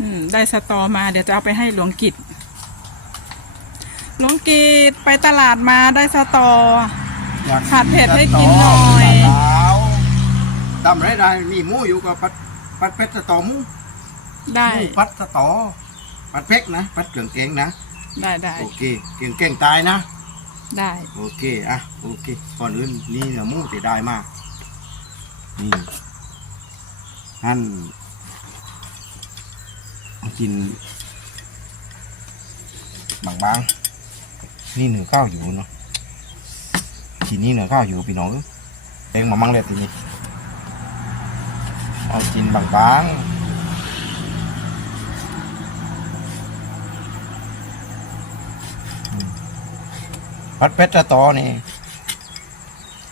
อืม ได้สตอมาเดี๋ยวจะเอาไปให้หลวงกิจหลวงกิจไปตลาดมาได้สตอผัดเผ็ดให้กินหน่อยตำไรได้มีหมูอยู่กับผัดผัดเป็ดสตอหมูได้ หมูผัดสตอผัดเพ็กนะผัดเครื่องแกงนะได้ได้โอเคเครื่องแกงตายนะได้ โอเคอะโอเคก่อนอื่นนี่เนื้อหมูจะได้มากนี่หั่นเอา กินบางๆนี่เหนือข้าวอยู่เนาะทีนี้เหนือข้าวอยู่พี่น้องเอ้ยเองมามั่งเลยทีนี้เอากินบางๆอืมผัดเป็ดตะตอนี่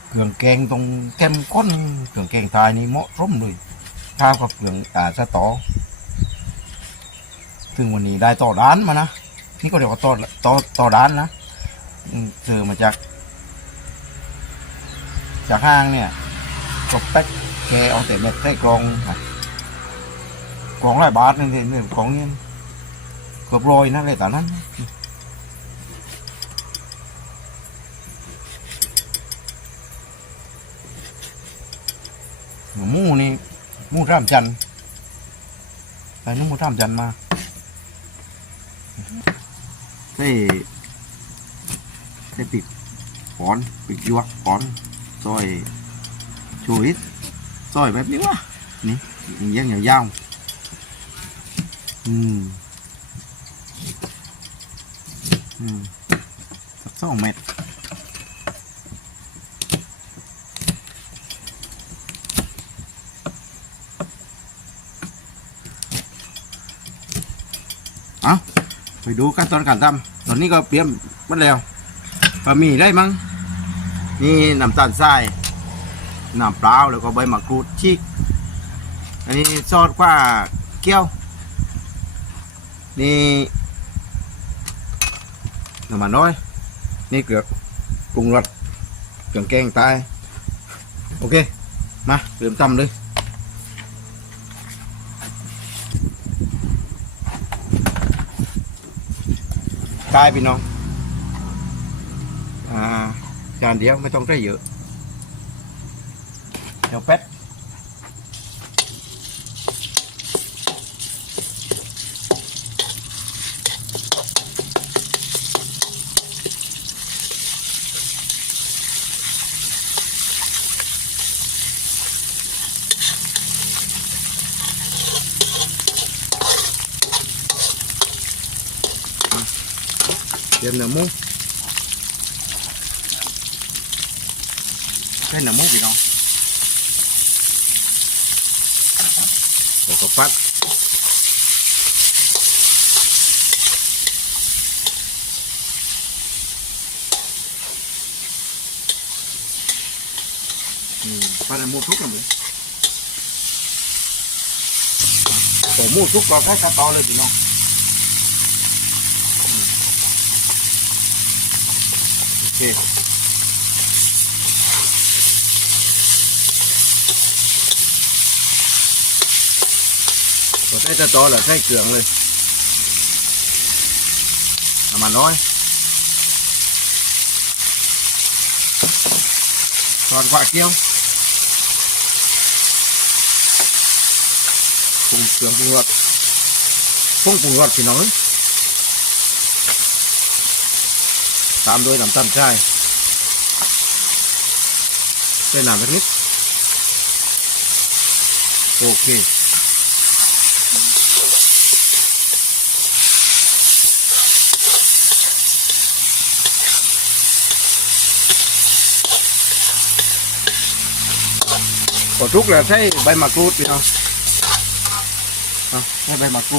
เครื่องแกงตรงแก้มก้นเครื่องแกงไทยนี่เหมาะสมเลยข้าวกับเครื่องอ่าสะตอ ซึ่งวันนี้ได้ต่อด้านมานะ นี่ก็เรียกว่าต่อต่อต่อด้านนะซื้อมาจาก จากห้างเนี่ยก็แป๊กแกเอาแต่เม็ดใส่กรองค่ะกรองหลายบาทนึงเนี่ยเนี่ยของเนี่ยเกือบร้อยนะเลยแต่นั้นหมูนี่หมูร่ามจันทร์ไปนุ่มหมูร่ามจันทร์มา ใส่ใส่ปิดปอนปิดยวกปอนซอยชูริสซอยแบบนี้วะนี่ยังยาวๆอืมอืมสักสองเม็ด ไปดูขั้นตอนการทำตอนนี้ก็เตรียมหมดแล้วบะหมี่ได้มั้งนี่น้ำตาลทรายน้ำเปล่าแล้วก็ใบมะกรูดชีกอันนี้ซอสกว่าเกี๊ยว นี่น้ำมันน้อย นี่เกลือปรุงรสเครื่องแกงตาย โอเค มาเริ่มทำเลยายพี่น้อง อ่าจานเดียวไม่ต้องใช้เยอะ เดี๋ยวเป็ด เตรียมเนื้อหมูใช้เนื้อหมูพี่น้องเดี๋ย วก็ปัดอืมปัดให้หมูทุกข์นะหมูโอ้หมูทุ กข์ก็แค่กระตอเลยพี่น้องโอเคก็ใช้ตะตอ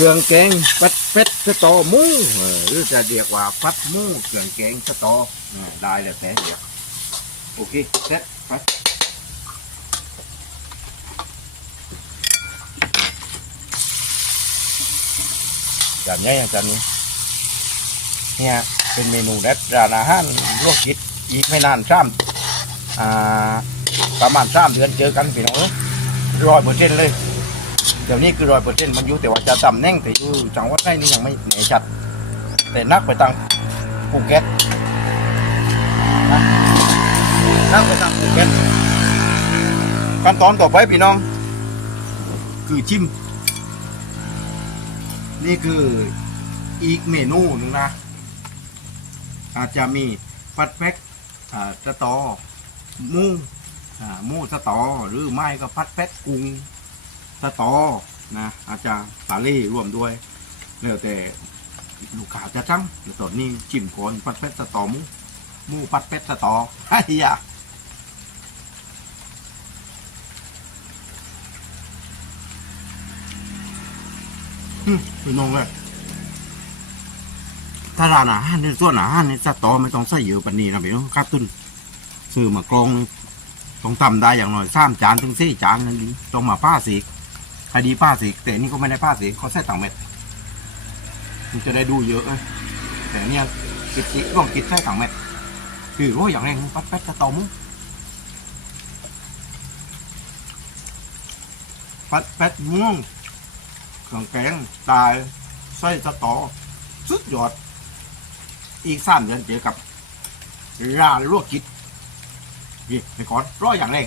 เครื่องแกงปัดเป็ดสตอหมูหรือจะเรียกว่าปัดหมูเครื่องแกงสตอได้แล้วแต่เดียวโอเคเสร็จไปจานนี้จานนี้เนี่ยเป็นเมนูแรดร้านอาหารลวกจิตอีกไม่นานซ้ำอ่าประมาณสามเดือนเจอกันพี่น้องเอ้ยร้อยเปอร์เซ็นต์เลย เดี๋ยวนี้คือร้อยเปอร์เซ็นต์มันอยู่แต่ว่าจะตำแน่งแต่อยู่จังหวัดไหนนี่ยังไม่แน่ชัด แต่นักไปทางภูเก็ตนะนักไปทางภูเก็ตขั้นตอนต่อไปพี่น้อง คือชิม นี่คืออีกเมนูหนึ่งนะ อาจจะมีฟัดแพ็กอ่าสตอมูอมูสตอหรือไม่ก็พัดแพ็กกุ้ง สตอนะ อาจจะสาลี่รวมด้วยแล้วแต่ลูกค้าจะสั่งแต่ตอนนี้จิ้มก่อนพัดแพ็กสตอมูหมูพัดแพ็กสตอไอ้ยาอืมพี่น้องเลยถ้าร้านอาหารในส่วนอาหารในสตอไม่ต้องใส่เยอะปานนี้นะพี่น้องครับตุนซื้อมากรองต้องทำได้อย่างน้อยสามจานถึงสี่จานนั่นดีต้องมาป้าสี คดีป้าสีกแต่นี่ก็ไม่ได้ป้าสีกเขาใส่ต่างเม็ดมันจะได้ดูเยอะแต่เนี่ยกิจิร่วงกิดใส่ต่างเม็ดคือรู้อย่างแรงปัดแป๊ดสตอมุปัดแป๊ดม่วงเครื่องแกงตายใส่สตอสุดยอด อีกสามเดือนเจอกับร้านลวกกิดนี่ไปก่อนร้อยอย่างแรก